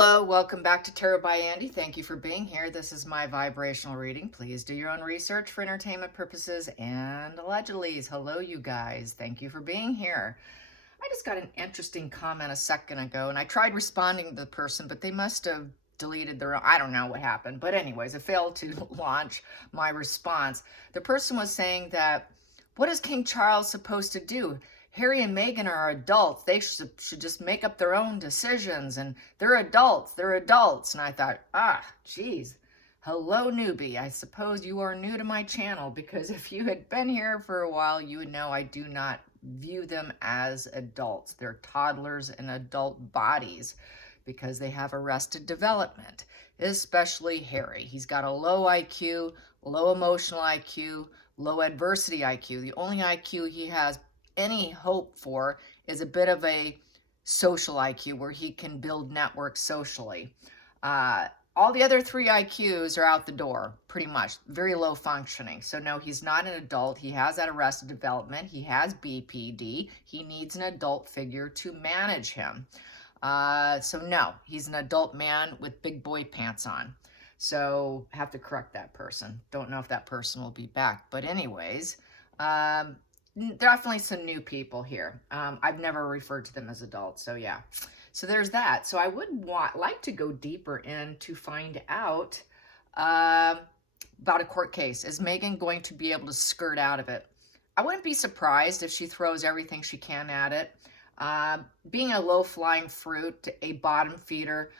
Hello, welcome back to Tarot by Andy. Thank you for being here. This is my vibrational reading. Please do your own research for entertainment purposes and allegedly. Hello, you guys. Thank you for being here. I just got an interesting comment a second ago, and I tried responding to the person, but they must have deleted their own. I don't know what happened. But anyways, I failed to launch my response. The person was saying that, what is King Charles supposed to do? Harry and Meghan are adults. They should just make up their own decisions, and they're adults. They're adults. And I thought, geez. Hello, newbie. I suppose you are new to my channel, because if you had been here for a while, you would know I do not view them as adults. They're toddlers in adult bodies because they have arrested development, especially Harry. He's got a low IQ, low emotional IQ, low adversity IQ. The only IQ he has any hope for is a bit of a social IQ where he can build networks socially. All the other three IQs are out the door, pretty much. Very low functioning. So no, he's not an adult. He has that arrested development. He has BPD. He needs an adult figure to manage him. So no, he's an adult man with big boy pants on. So have to correct that person. Don't know if that person will be back. But anyways, definitely some new people here. I've never referred to them as adults. So yeah. So there's that. So I would like to go deeper in to find out about a court case. Is Meghan going to be able to skirt out of it? I wouldn't be surprised if she throws everything she can at it. Being a low-flying fruit, a bottom feeder,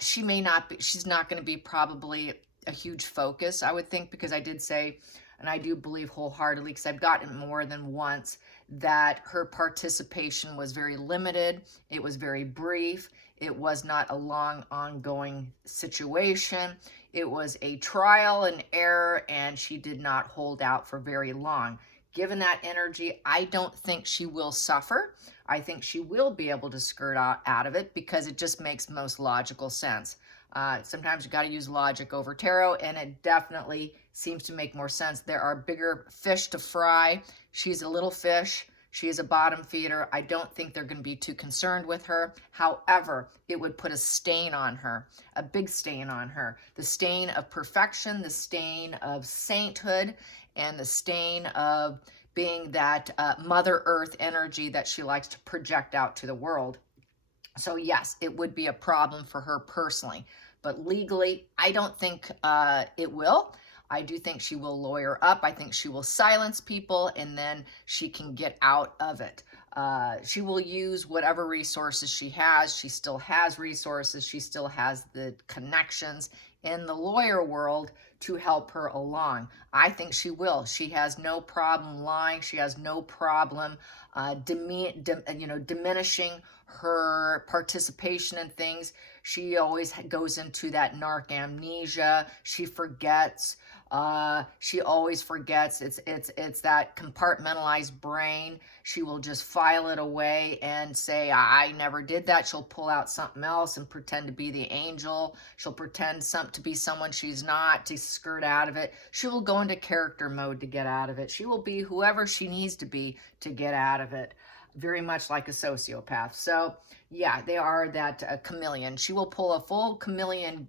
she may not be, she's not going to be probably a huge focus, I would think, because I did say, and I do believe wholeheartedly, because I've gotten more than once, that her participation was very limited. It was very brief. It was not a long, ongoing situation. It was a trial and error, and she did not hold out for very long. Given that energy, I don't think she will suffer. I think she will be able to skirt out of it because it just makes most logical sense. Sometimes you got to use logic over tarot, and it definitely seems to make more sense. There are bigger fish to fry. She's a little fish. She is a bottom feeder. I don't think they're going to be too concerned with her. However, it would put a stain on her, a big stain on her. The stain of perfection, the stain of sainthood, and the stain of being that Mother Earth energy that she likes to project out to the world. So yes, it would be a problem for her personally. But legally, I don't think it will. I do think she will lawyer up. I think she will silence people, and then she can get out of it. She will use whatever resources she has. She still has resources. She still has the connections in the lawyer world to help her along. I think she will. She has no problem lying. She has no problem diminishing her participation in things. She always goes into that narc amnesia. She forgets. She always forgets. It's that compartmentalized brain. She will just file it away and say, I never did that. She'll pull out something else and pretend to be the angel. She'll pretend to be someone she's not to skirt out of it. She will go into character mode to get out of it. She will be whoever she needs to be to get out of it. Very much like a sociopath. So yeah, they are that chameleon. She will pull a full chameleon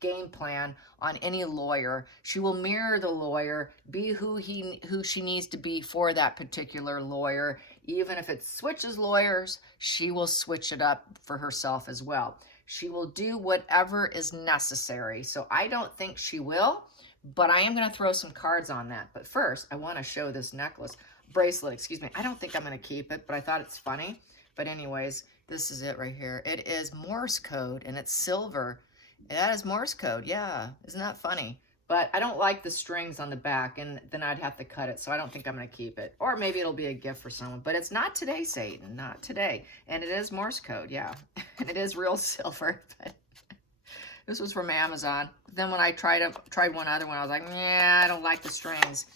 game plan on any lawyer. She will mirror the lawyer, be who she needs to be for that particular lawyer. Even if it switches lawyers, she will switch it up for herself as well. She will do whatever is necessary. So I don't think she will, but I am going to throw some cards on that. But first, I want to show this bracelet, excuse me. I don't think I'm going to keep it, but I thought it's funny. But anyways, this is it right here. It is Morse code, and it's silver. That is Morse code. Yeah, isn't that funny? But I don't like the strings on the back, and then I'd have to cut it, so I don't think I'm going to keep it. Or maybe it'll be a gift for someone. But it's not today, Satan. Not today. And it is Morse code, yeah. And it is real silver. But this was from Amazon. Then when I tried one other one, I was like, yeah, I don't like the strings.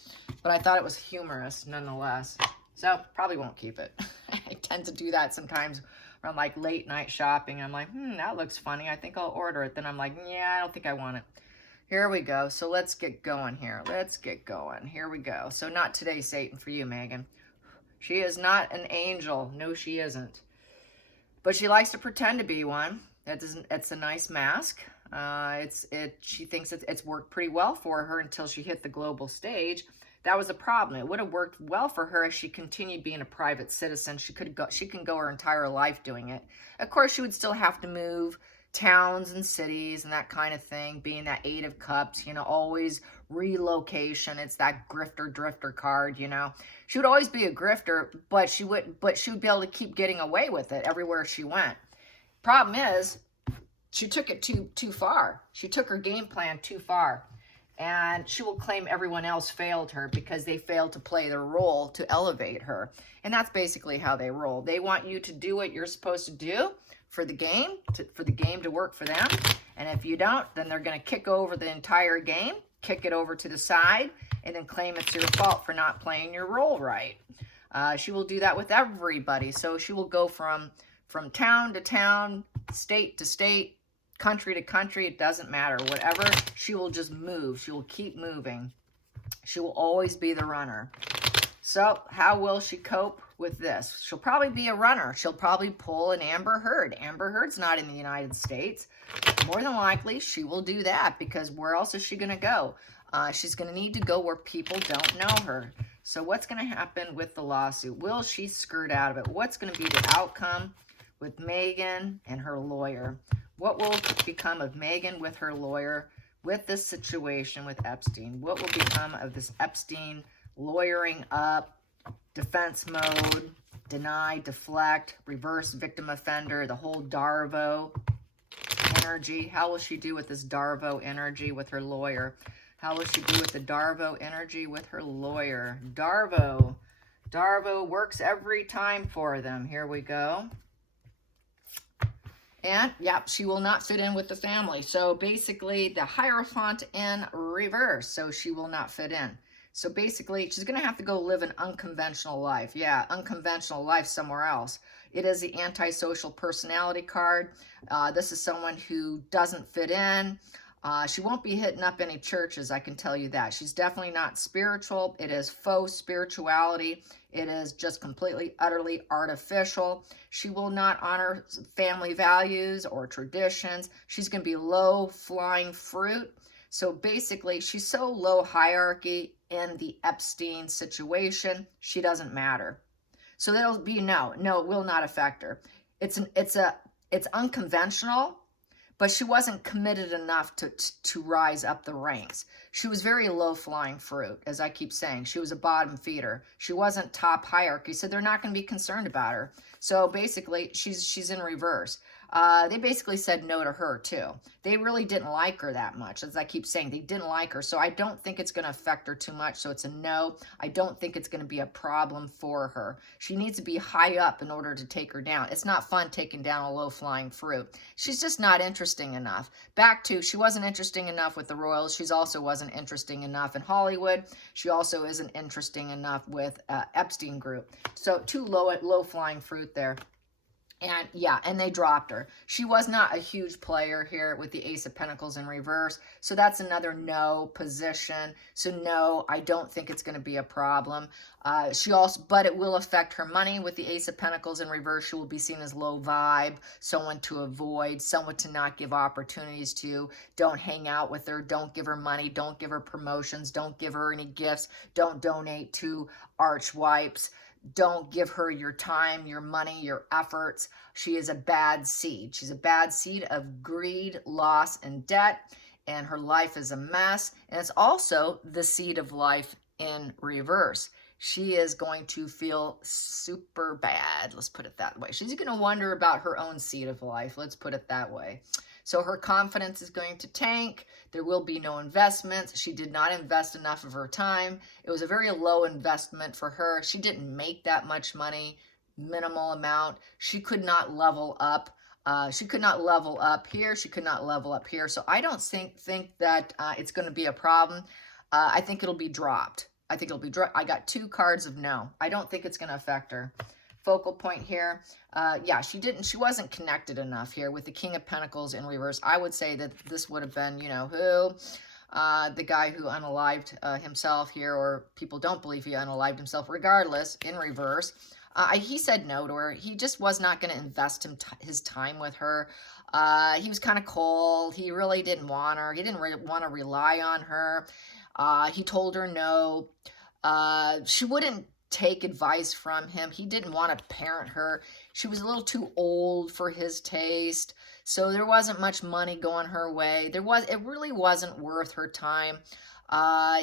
But I thought it was humorous nonetheless. So probably won't keep it. I tend to do that sometimes around like late night shopping. I'm like, that looks funny. I think I'll order it. Then I'm like, yeah, I don't think I want it. Here we go. So let's get going here. Let's get going. Here we go. So not today, Satan, for you, Meghan. She is not an angel. No, she isn't. But she likes to pretend to be one. It's a nice mask. She thinks it's worked pretty well for her until she hit the global stage. That was a problem. It would have worked well for her if she continued being a private citizen. She can go her entire life doing it. Of course, she would still have to move towns and cities and that kind of thing, being that 8 of Cups, always relocation. It's that grifter drifter card. She would always be a grifter, but she would be able to keep getting away with it everywhere she went. Problem is, she took it too far. She took her game plan too far. And she will claim everyone else failed her because they failed to play their role to elevate her. And that's basically how they roll. They want you to do what you're supposed to do for the game, for the game to work for them. And if you don't, then they're going to kick over the entire game, kick it over to the side, and then claim it's your fault for not playing your role right. She will do that with everybody. So she will go from town to town, state to state, country to country. It doesn't matter. Whatever, she will just move. She will keep moving. She will always be the runner. So how will she cope with this? She'll probably be a runner. She'll probably pull an Amber Heard. Amber Heard's not in the United States. More than likely, she will do that because where else is she going to go? She's going to need to go where people don't know her. So what's going to happen with the lawsuit? Will she skirt out of it? What's going to be the outcome with Meghan and her lawyer? What will become of Meghan with her lawyer with this situation with Epstein? What will become of this Epstein lawyering up, defense mode, deny, deflect, reverse victim offender, the whole Darvo energy? How will she do with this Darvo energy with her lawyer? How will she do with the Darvo energy with her lawyer? Darvo works every time for them. Here we go. And, yeah, she will not fit in with the family. So, basically, the Hierophant in reverse. So, she will not fit in. So, basically, she's going to have to go live an unconventional life. Yeah, unconventional life somewhere else. It is the antisocial personality card. This is someone who doesn't fit in. She won't be hitting up any churches, I can tell you that. She's definitely not spiritual. It is faux spirituality. It is just completely, utterly artificial. She will not honor family values or traditions. She's going to be low-flying fruit. So basically, she's so low hierarchy in the Epstein situation, she doesn't matter. So that'll be no, it will not affect her. It's unconventional. But she wasn't committed enough to rise up the ranks. She was very low-flying fruit, as I keep saying. She was a bottom feeder. She wasn't top hierarchy, so they're not going to be concerned about her. So basically, she's in reverse. They basically said no to her, too. They really didn't like her that much. As I keep saying, they didn't like her. So I don't think it's going to affect her too much. So it's a no. I don't think it's going to be a problem for her. She needs to be high up in order to take her down. It's not fun taking down a low-flying fruit. She's just not interesting enough. Back to, she wasn't interesting enough with the Royals. She also wasn't interesting enough in Hollywood. She also isn't interesting enough with Epstein Group. So two low-flying fruit there. And yeah, and they dropped her. She was not a huge player here with the Ace of Pentacles in reverse. So that's another no position. So no, I don't think it's going to be a problem. But it will affect her money with the Ace of Pentacles in reverse. She will be seen as low vibe, someone to avoid, someone to not give opportunities to. Don't hang out with her. Don't give her money. Don't give her promotions. Don't give her any gifts. Don't donate to arch wipes. Don't give her your time, your money, your efforts. She is a bad seed. She's a bad seed of greed, loss, and debt, and her life is a mess. And it's also the seed of life in reverse. She is going to feel super bad. Let's put it that way. She's going to wonder about her own seed of life. Let's put it that way. So her confidence is going to tank. There will be no investments. She did not invest enough of her time. It was a very low investment for her. She didn't make that much money, minimal amount. She could not level up. She could not level up here. She could not level up here. So I don't think that it's going to be a problem. I think it'll be dropped. I think it'll be dropped. I got 2 cards of no. I don't think it's going to affect her. Focal point here. Yeah, she wasn't connected enough here with the King of Pentacles in reverse. I would say that this would have been, the guy who unalived himself here, or people don't believe he unalived himself, regardless, in reverse. He said no to her. He just was not going to invest his time with her. He was kind of cold. He really didn't want her. He didn't want to rely on her. He told her no. She wouldn't take advice from him. He didn't want to parent her. She was a little too old for his taste. So there wasn't much money going her way. It really wasn't worth her time.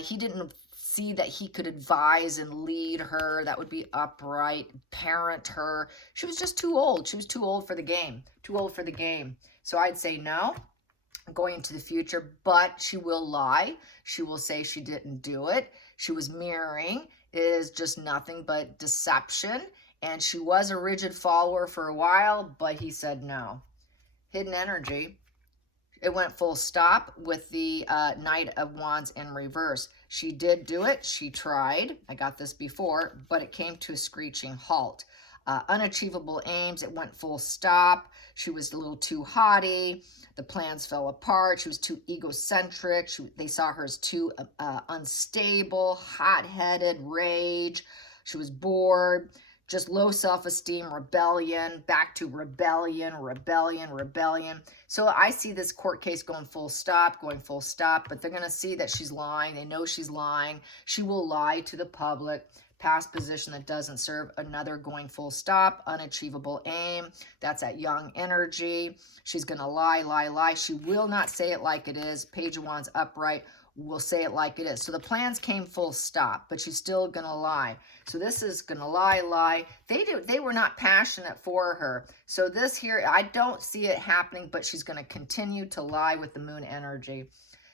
He didn't see that he could advise and lead her. That would be upright, parent her. She was just too old. She was too old for the game. Too old for the game. So I'd say no, going into the future, but she will lie. She will say she didn't do it. She was mirroring. It is just nothing but deception. And she was a rigid follower for a while, but he said no. Hidden energy. It went full stop with the Knight of Wands in reverse. She did do it. She tried. I got this before, but it came to a screeching halt. Unachievable aims. It went full stop. She was a little too haughty. The plans fell apart. She was too egocentric. They saw her as too unstable, hot-headed, rage. She was bored. Just low self-esteem, rebellion, back to rebellion, rebellion, rebellion. So I see this court case going full stop, but they're going to see that she's lying. They know she's lying. She will lie to the public. Past position that doesn't serve. Another going full stop, unachievable aim. That's at young energy. She's going to lie, lie, lie. She will not say it like it is. Page of Wands upright. Will say it like it is. So the plans came full stop, but she's still gonna lie. So this is gonna lie, lie. They were not passionate for her. So this here, I don't see it happening, but she's gonna continue to lie with the moon energy.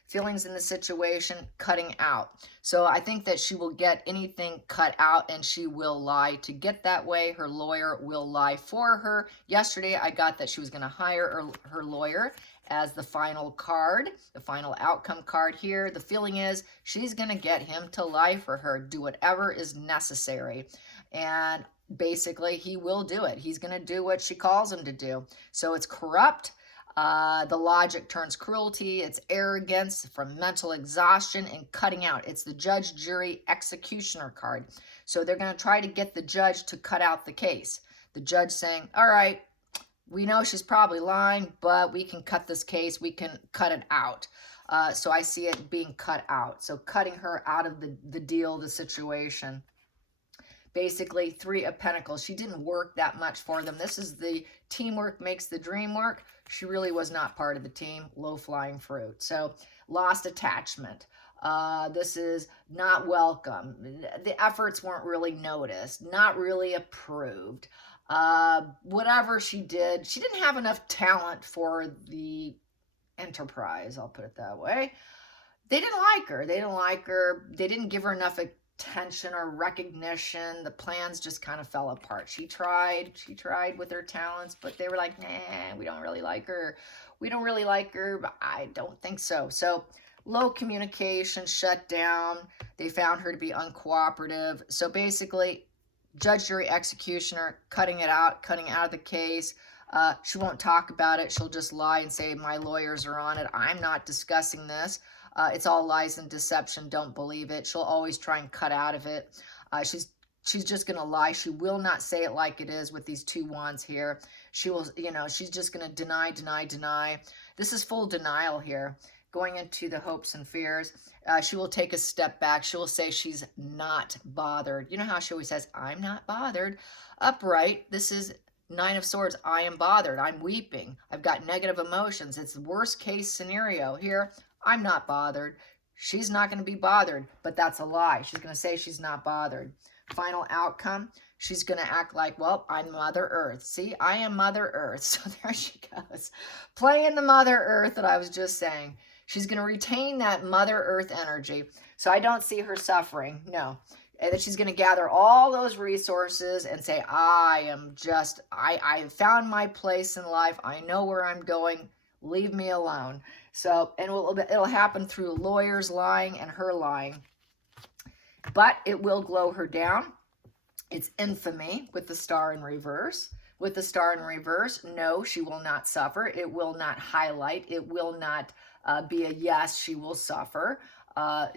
Feelings in the situation, cutting out. So I think that she will get anything cut out and she will lie. To get that way, her lawyer will lie for her. Yesterday, I got that she was gonna hire her lawyer as the final card, the final outcome card here. The feeling is she's going to get him to lie for her, do whatever is necessary. And basically, he will do it. He's going to do what she calls him to do. So it's corrupt. The logic turns cruelty. It's arrogance from mental exhaustion and cutting out. It's the judge, jury, executioner card. So they're going to try to get the judge to cut out the case. The judge saying, all right, we know she's probably lying, but we can cut this case. We can cut it out. So I see it being cut out. So cutting her out of the deal, the situation. Basically, 3 of Pentacles. She didn't work that much for them. This is the teamwork makes the dream work. She really was not part of the team. Low-flying fruit. So lost attachment. This is not welcome. The efforts weren't really noticed. Not really approved. Whatever she did, she didn't have enough talent for the enterprise, I'll put it that way. They didn't like her. They didn't like her. They didn't give her enough attention or recognition. The plans just kind of fell apart. She tried with her talents, but they were like, nah, we don't really like her. We don't really like her, but I don't think so. So low communication, shut down. They found her to be uncooperative. So basically, judge, jury, executioner, cutting out of the case. She won't talk about it. She'll just lie and say, my lawyers are on it. I'm not discussing this. It's all lies and deception. Don't believe it. She'll always try and cut out of it. She's just going to lie. She will not say it like it is with these 2 wands here. She will, she's just going to deny, deny, deny. This is full denial here. Going into the hopes and fears. She will take a step back. She will say she's not bothered. You know how she always says, I'm not bothered. Upright, this is 9 of Swords. I am bothered. I'm weeping. I've got negative emotions. It's the worst case scenario. Here, I'm not bothered. She's not going to be bothered, but that's a lie. She's going to say she's not bothered. Final outcome, she's going to act like, well, I'm Mother Earth. See, I am Mother Earth. So there she goes. Playing the Mother Earth that I was just saying. She's going to retain that Mother Earth energy. So I don't see her suffering. No. And that she's going to gather all those resources and say, I found my place in life. I know where I'm going. Leave me alone. So, and it'll happen through lawyers lying and her lying. But it will glow her down. It's infamy with the star in reverse. With the star in reverse, no, she will not suffer. It will not highlight. It will not be a yes, she will suffer.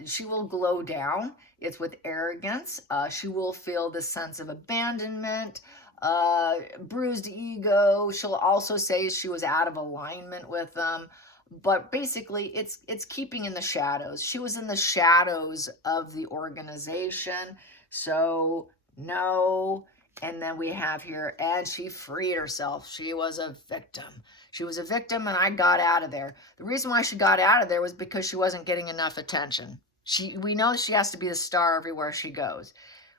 She will glow down. It's with arrogance. She will feel this sense of abandonment, bruised ego. She'll also say she was out of alignment with them. But basically, it's keeping in the shadows. She was in the shadows of the organization. So, no. And then we have here, and she freed herself. She was a victim. She was a victim, and I got out of there. The reason why she got out of there was because she wasn't getting enough attention. We know she has to be the star everywhere she goes.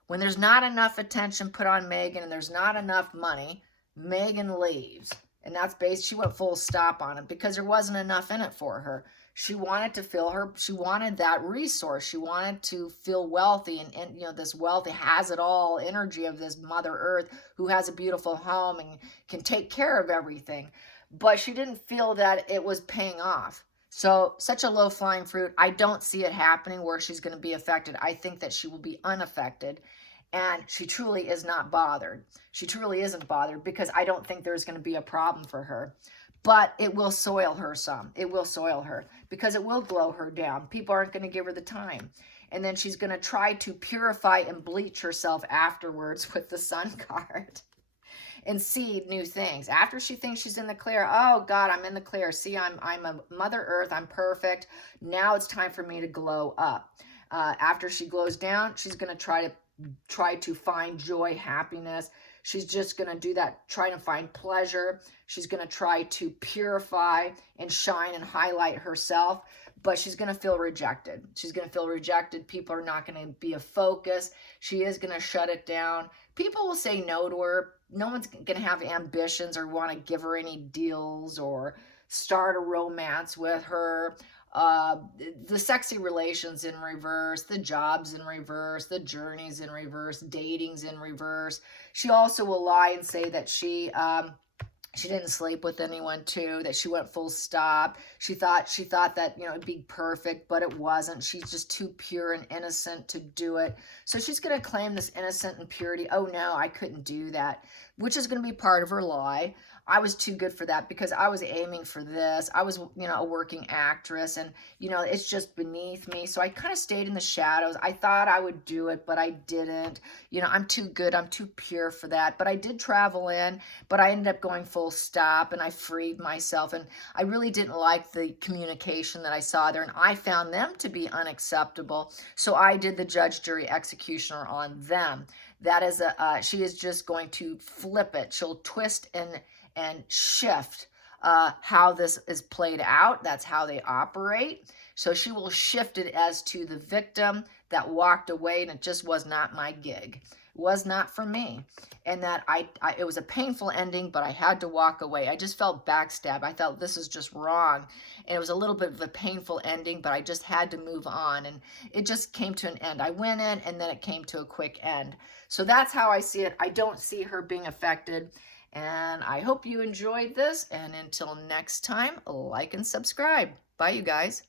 When there's not enough attention put on Megan and there's not enough money, Megan leaves. And that's based, she went full stop on it because there wasn't enough in it for her. She wanted to feel her, she wanted that resource. She wanted to feel wealthy and this wealthy has it all energy of this Mother Earth who has a beautiful home and can take care of everything. But she didn't feel that it was paying off. So such a low flying fruit. I don't see it happening where she's going to be affected. I think that she will be unaffected. And she truly is not bothered. She truly isn't bothered because I don't think there's going to be a problem for her. But it will soil her some. It will soil her because it will glow her down. People aren't going to give her the time. And then she's going to try to purify and bleach herself afterwards with the Sun card and see new things. After she thinks she's in the clear, oh God, I'm in the clear. See, I'm a Mother Earth. I'm perfect. Now it's time for me to glow up. After she glows down, she's going to try to find joy, happiness. She's just going to do that, try to find pleasure. She's going to try to purify and shine and highlight herself, but she's going to feel rejected. She's going to feel rejected. People are not going to be a focus. She is going to shut it down. People will say no to her. No one's going to have ambitions or want to give her any deals or start a romance with her. The sexy relations in reverse, the jobs in reverse, the journeys in reverse, dating's in reverse. She also will lie and say that she didn't sleep with anyone too, that she went full stop. She thought that, it'd be perfect, but it wasn't. She's just too pure and innocent to do it. So she's going to claim this innocent and purity. Oh no, I couldn't do that, which is going to be part of her lie. I was too good for that because I was aiming for this. I was, a working actress and, it's just beneath me. So I kind of stayed in the shadows. I thought I would do it, but I didn't. I'm too good. I'm too pure for that. But I did travel in, but I ended up going full stop and I freed myself. And I really didn't like the communication that I saw there. And I found them to be unacceptable. So I did the judge, jury, executioner on them. That is she is just going to flip it. She'll twist and shift how this is played out. That's how they operate. So she will shift it as to the victim that walked away and it just was not my gig. It was not for me. And that it was a painful ending, but I had to walk away. I just felt backstabbed. I felt this is just wrong. And it was a little bit of a painful ending, but I just had to move on. And it just came to an end. I went in and then it came to a quick end. So that's how I see it. I don't see her being affected. And I hope you enjoyed this. And until next time, like and subscribe. Bye, you guys.